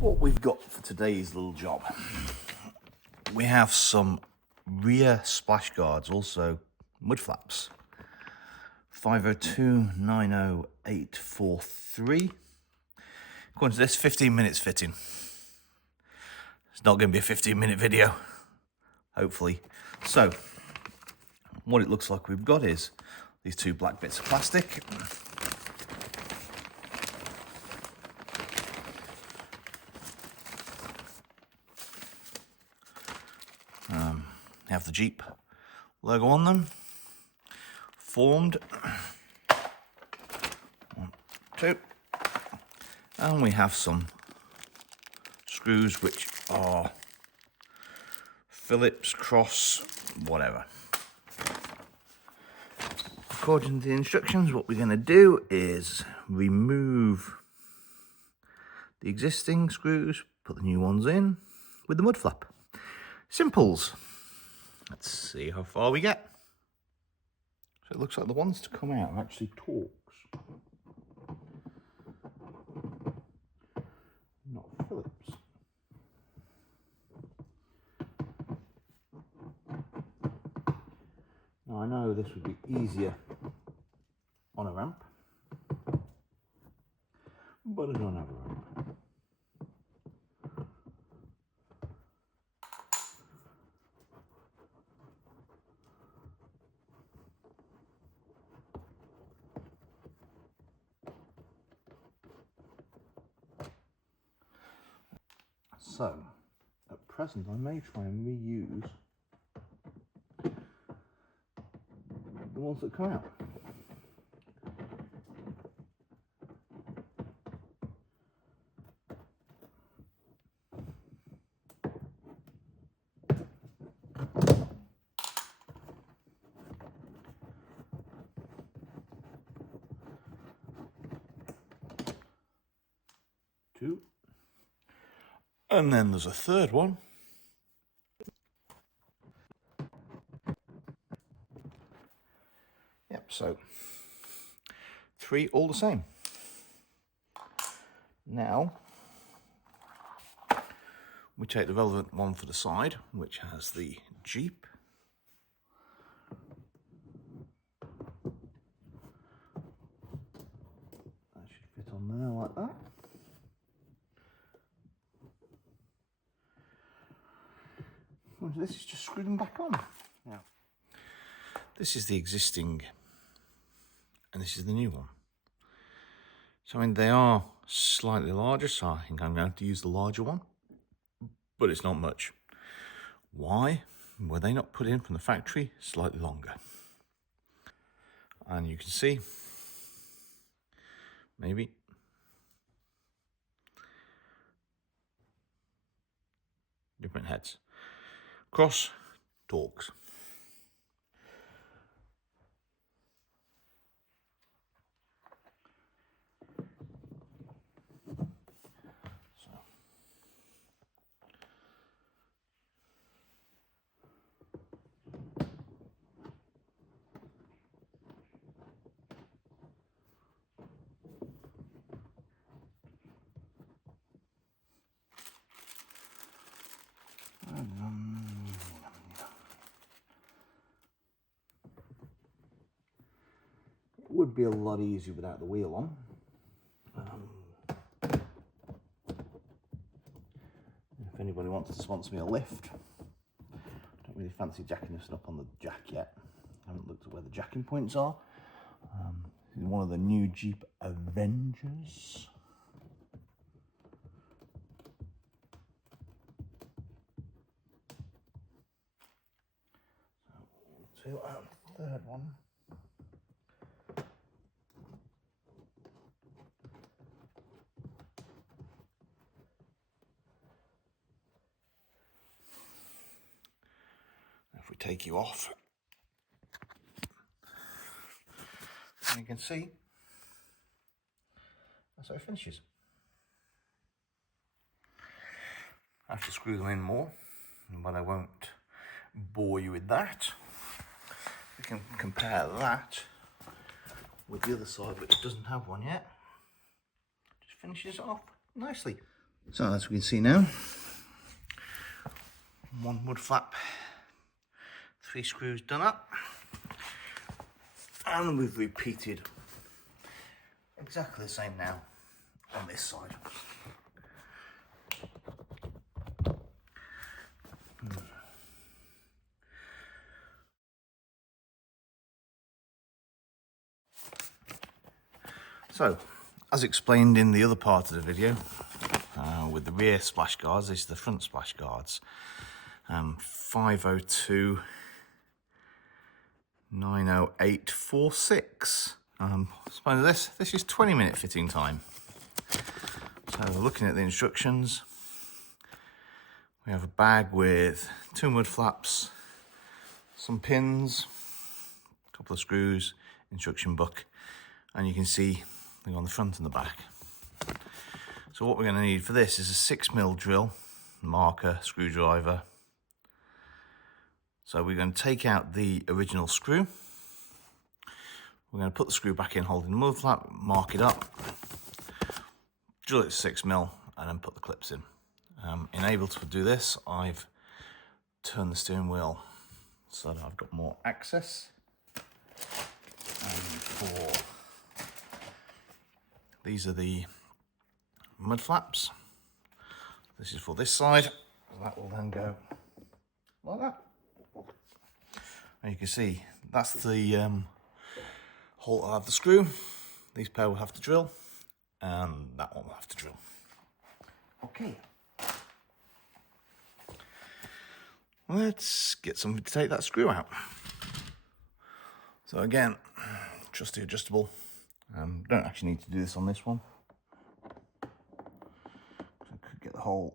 What we've got for today's little job, we have some rear splash guards, also mud flaps. 502-90843. According to this, 15 minutes fitting. It's not going to be a 15-minute video, hopefully. So, what it looks like we've got is these two black bits of plastic. They have the Jeep logo on them, formed. 1, 2. And we have some screws which are Phillips, Cross, whatever. According to the instructions, what we're going to do is remove the existing screws, put the new ones in with the mud flap. Simples. Let's see how far we get. So it looks like the ones to come out are actually Torx, not Phillips. Now I know this would be easier on a ramp, but I don't have a ramp. So, at present, I may try and reuse the ones that come out. Two. And then there's a third one. Yep, so 3 all the same. Now, we take the relevant one for the side, which has the Jeep. That should fit on there like that. This is just screwing back on. Now, this is the existing, and this is the new one. So, I mean, they are slightly larger, so I think I'm going to have to use the larger one, but it's not much. Why were they not put in from the factory slightly longer? And you can see, maybe, different heads. Cross, Torx. It would be a lot easier without the wheel on. If anybody wants to sponsor me a lift, don't really fancy jacking this up on the jack yet. I haven't looked at where the jacking points are. This is one of the new Jeep Avengers. So, third one. If we take you off, you can see that's how it finishes. I have to screw them in more, but I won't bore you with that. We can compare that with the other side, which doesn't have one yet. Just finishes it off nicely. So as we can see now, one mud flap, 3 screws done up, and we've repeated exactly the same now on this side. So, as explained in the other part of the video, with the rear splash guards, this is the front splash guards. 502 90846. This is 20-minute fitting time. So we're looking at the instructions. We have a bag with 2 mud flaps, some pins, a couple of screws, instruction book, and you can see on the front and the back. So what we're going to need for this is a 6mm drill, marker, screwdriver. So we're going to take out the original screw. We're going to put the screw back in holding the mud flap, mark it up, drill it to 6mm, and then put the clips in. Enabled to do this, I've turned the steering wheel so that I've got more access. And these are the mud flaps. This is for this side. That will then go like that. And you can see that's the hole that'll have the screw. These pair will have to drill, and that one will have to drill. Okay. Let's get something to take that screw out. So again, trusty adjustable. Don't actually need to do this on this one. I could get the whole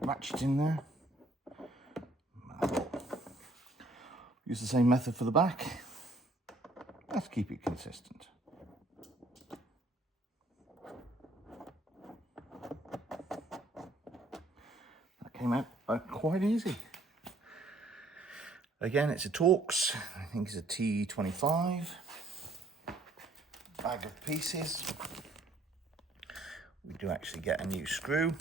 ratchet in there. Use the same method for the back. Let's keep it consistent. That came out quite easy. Again, it's a Torx. I think it's a T25. Bag of pieces. We do actually get a new screw,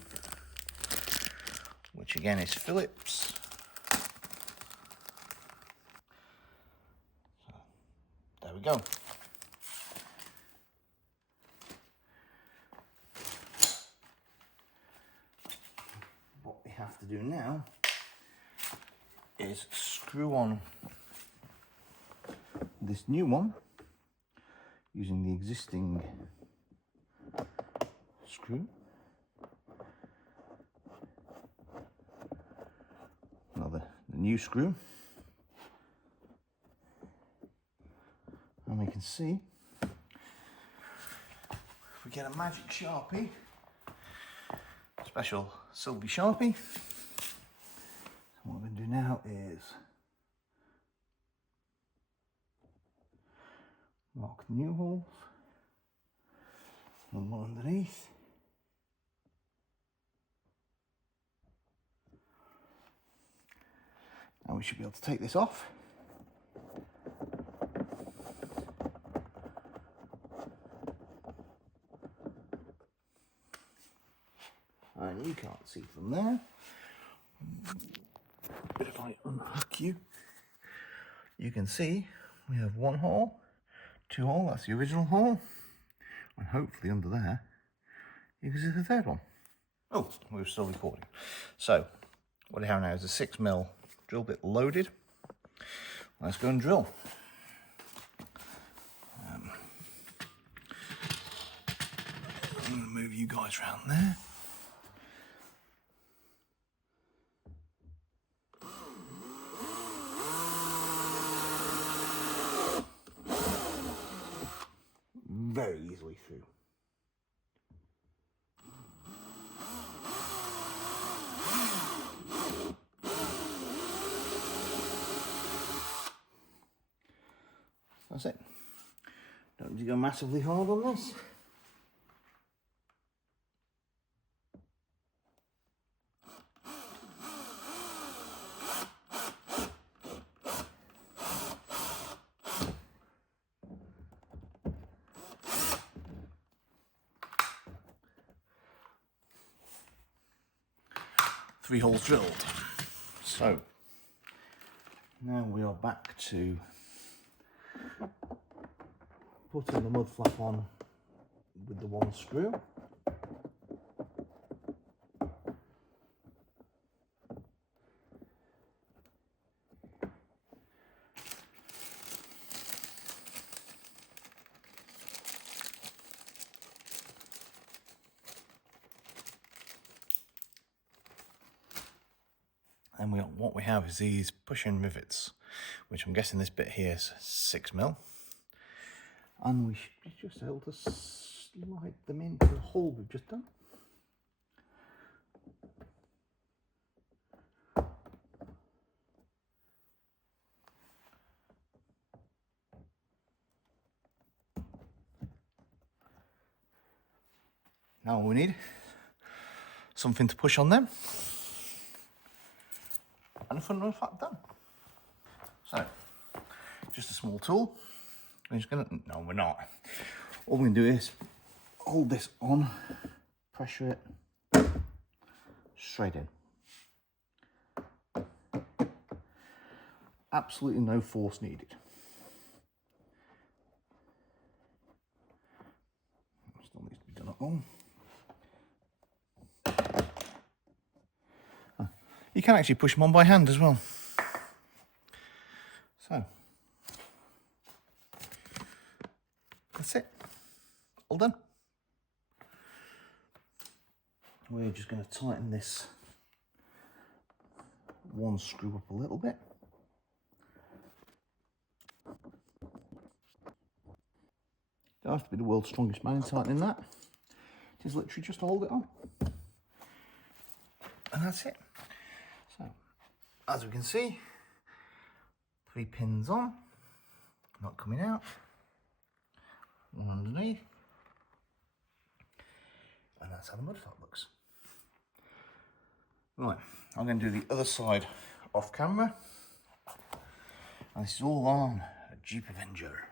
which again is Phillips. So, there we go. What we have to do now is screw on this new one using the existing screw. Now the new screw. And we can see if we get a magic Sharpie, special Sylvie Sharpie. So what we're going to do now is mark the new holes and one underneath. Now we should be able to take this off. And you can't see from there. But if I unhook you, you can see we have 1 hole, 2 hole, that's the original hole. And hopefully under there, you can see the 3rd one. Oh, we were still recording. So, what I have now is a 6mm drill bit loaded. Let's go and drill. I'm going to move you guys around there. Very easily through. That's it. Don't need to go massively hard on this. 3 holes drilled. So now we are back to putting the mud flap on with the 1 screw. And what we have is these push-in rivets, which I'm guessing this bit here is 6mm. And we should be just able to slide them into the hole we've just done. Now all we need, something to push on them, and the front mud flap done. So, just a small tool. We're just gonna, no we're not. All we're gonna do is hold this on, pressure it straight in. Absolutely no force needed. Still needs to be done at home. You can actually push them on by hand as well. So, that's it. All done. We're just going to tighten this 1 screw up a little bit. Don't have to be the world's strongest man in tightening that. It is literally just to hold it on. And that's it. So, as we can see, 3 pins on, not coming out, 1 underneath, and that's how the mud flap looks. Right, I'm going to do the other side off camera, and this is all on a Jeep Avenger.